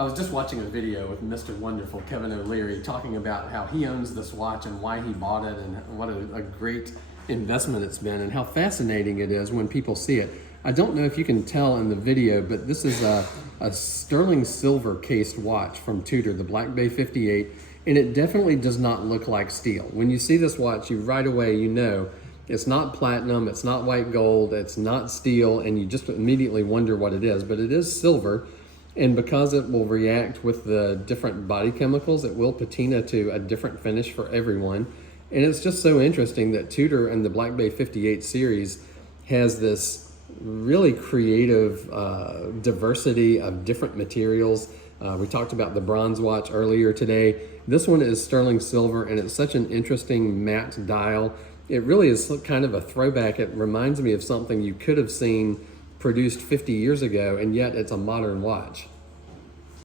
I was just watching a video with Mr. Wonderful, Kevin O'Leary, talking about how he owns this watch and why he bought it and what a great investment it's been and how fascinating it is when people see it. I don't know if you can tell in the video, but this is a sterling silver cased watch from Tudor, the Black Bay 58, and it definitely does not look like steel. When you see this watch, you right away, you know, it's not platinum, it's not white gold, it's not steel, and you just immediately wonder what it is, but it is silver. And because it will react with the different body chemicals, it will patina to a different finish for everyone. And it's just so interesting that Tudor and the Black Bay 58 series has this really creative diversity of different materials. We talked about the bronze watch earlier today. This one is sterling silver, and it's such an interesting matte dial. It really is kind of a throwback. It reminds me of something you could have seen produced 50 years ago, and yet it's a modern watch.